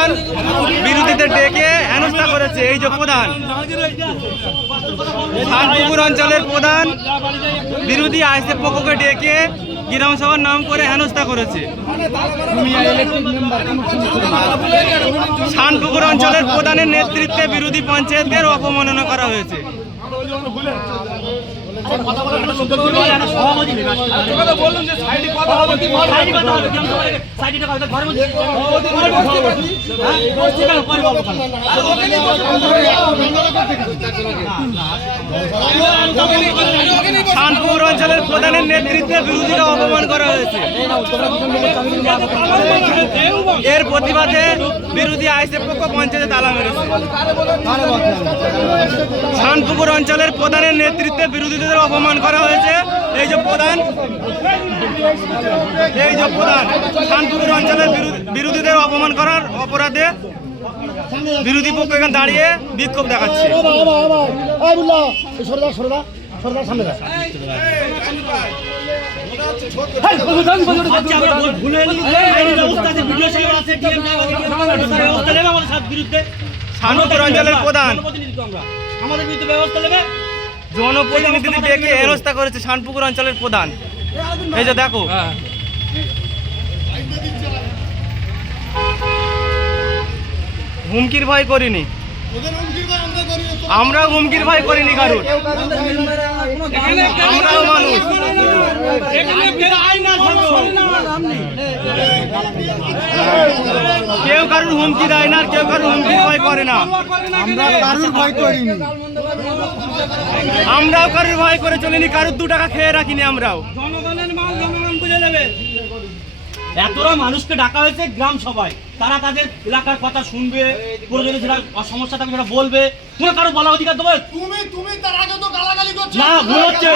প্রধান বিরোধীদের ডেকে হেনস্থা করেছে। এই যে প্রধান শানপুকুর অঞ্চলের প্রধান বিরোধী আইএসএফ পক্ষকে ডেকে গ্রাম সভার নাম করে হেনস্থা করেছে। শানপুকুর অঞ্চলের প্রধানের নেতৃত্বে বিরোধী পঞ্চায়েতদের অপমাননা করা হয়েছে। শানপুর অঞ্চলের প্রধানের নেতৃত্বে বিরোধীরা অপমান করা হয়েছে। এর প্রতিবাদে বিরোধী আইএসএফ পক্ষ পঞ্চায়েতে তালা মেরেছে। শানপুকুর অঞ্চলের প্রধানের নেতৃত্বে বিরোধীদের অপমান করা হয়েছে। এই যে প্রধান শানপুকুর অঞ্চলের বিরোধীদের অপমান করার অপরাধে বিরোধী পক্ষ এখানে দাঁড়িয়ে বিক্ষোভ দেখাচ্ছে। শানপুকুর অঞ্চলের প্রধান জনপ্রতিনিধি ডেকে হেনস্থা করেছে শানপুকুর অঞ্চলের প্রধান। এই যে দেখো, হুমকির ভয় করিনি, আমরাও হুমকির ভয় করিনি কারুর, আমরাও মানুষ। কেউ কারুর হুমকি দেয় না, কেউ কারুর হুমকির ভয় করে না। আমরাও কারুর ভয় করে চলিনি, কারুর 2 টাকা খেয়ে রাখিনি। আমরাও জনগণের মাল জনগণ বুঝে নেবে। এতটা মানুষকে ডাকা হয়েছে গ্রাম সভায়, তারা তাদের এলাকার কথা শুনবে, প্রয়োজনে যেটা সমস্যা থাকবে সেটা বলবে। তোমরা কারো বলার অধিকার দেবে? তুমি তার আগে তো গালাগালি করছো। না, ভুল হচ্ছে।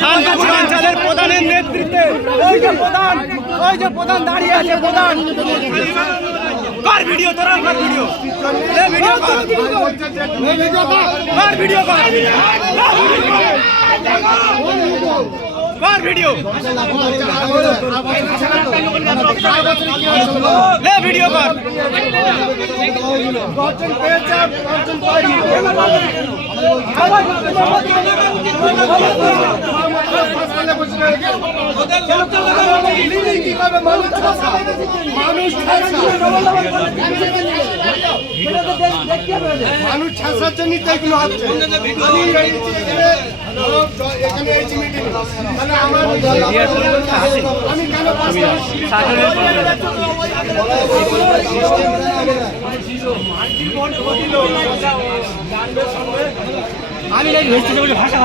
শানপুকুর অঞ্চলের প্রধানের নেতৃত্বে ওই যে প্রধান দাঁড়িয়ে আছে। প্রধান কার ভিডিও? তোরা কার ভিডিও? ভিডিও কর, ভিডিও কর, কার ভিডিও? ভিডিও কর। মানুষ ছাড়ার জন্য এগুলো হচ্ছে। আমি ভাষা